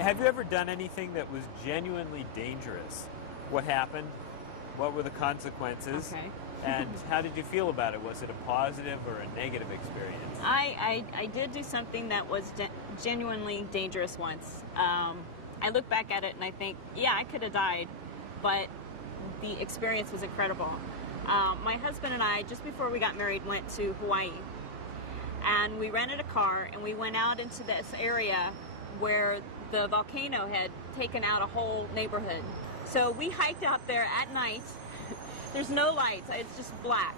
Have you ever done anything that was genuinely dangerous? What happened? What were the consequences? Okay. And how did you feel about it? Was it a positive or a negative experience? I did do something that was genuinely dangerous once. I look back at it and I think, yeah, I could have died, but the experience was incredible. My husband and I, just before we got married, went to Hawaii. And we rented a car and we went out into this area where the volcano had taken out a whole neighborhood. So we hiked out there at night. There's no lights, it's just black,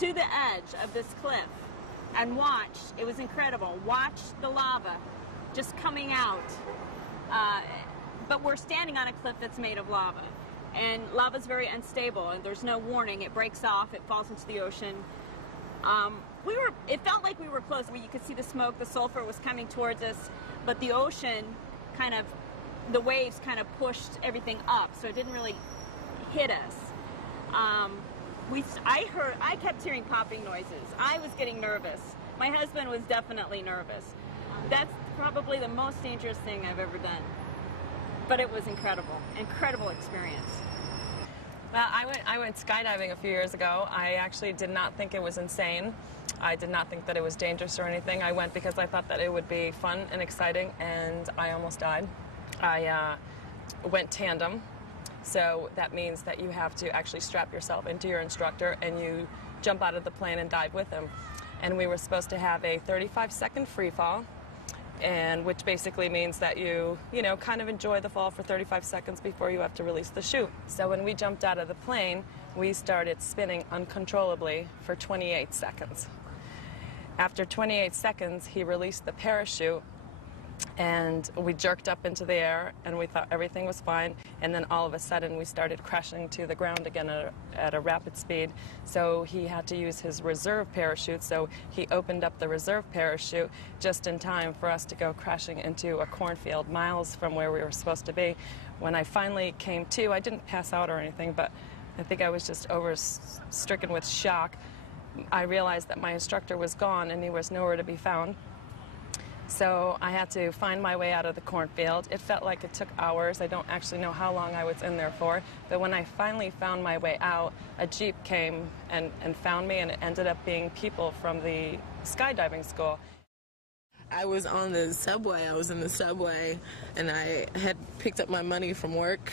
to the edge of this cliff and watched. It was incredible. Watch the lava just coming out. But we're standing on a cliff that's made of lava. And lava's very unstable and there's no warning. It breaks off, it falls into the ocean. It felt like we were close. You could see the smoke, the sulfur was coming towards us, but the ocean the waves kind of pushed everything up, so it didn't really hit us. I kept hearing popping noises. I was getting nervous. My husband was definitely nervous. That's probably the most dangerous thing I've ever done. But it was incredible experience. Well, I went skydiving a few years ago. I actually did not think it was insane. I did not think that it was dangerous or anything. I went because I thought that it would be fun and exciting, and I almost died. I went tandem, so that means that you have to actually strap yourself into your instructor and you jump out of the plane and dive with him. And we were supposed to have a 35-second free fall, and which basically means that you kind of enjoy the fall for 35 seconds before you have to release the chute. So when we jumped out of the plane, we started spinning uncontrollably for 28 seconds. After 28 seconds, he released the parachute, and we jerked up into the air, and we thought everything was fine, and then all of a sudden we started crashing to the ground again at a rapid speed. So he had to use his reserve parachute, so he opened up the reserve parachute just in time for us to go crashing into a cornfield miles from where we were supposed to be. When I finally came to, I didn't pass out or anything, but I think I was just stricken with shock. I realized that my instructor was gone and he was nowhere to be found. So I had to find my way out of the cornfield. It felt like it took hours. I don't actually know how long I was in there for. But when I finally found my way out, a Jeep came and found me, and it ended up being people from the skydiving school. I was on the subway. I was in the subway, and I had picked up my money from work.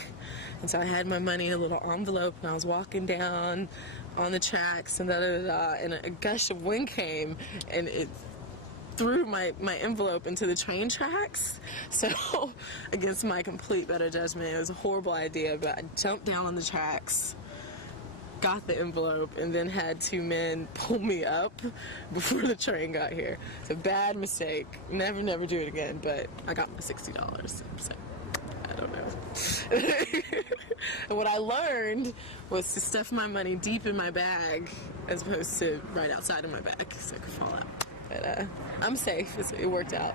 And so I had my money in a little envelope, and I was walking down on the tracks, and and a gush of wind came, and it threw my envelope into the train tracks. So, against my complete better judgment, it was a horrible idea, but I jumped down on the tracks, got the envelope, and then had two men pull me up before the train got here. It's a bad mistake. Never do it again, but I got my $60, so I don't know. And what I learned was to stuff my money deep in my bag as opposed to right outside of my bag so it could fall out. But I'm safe. It worked out.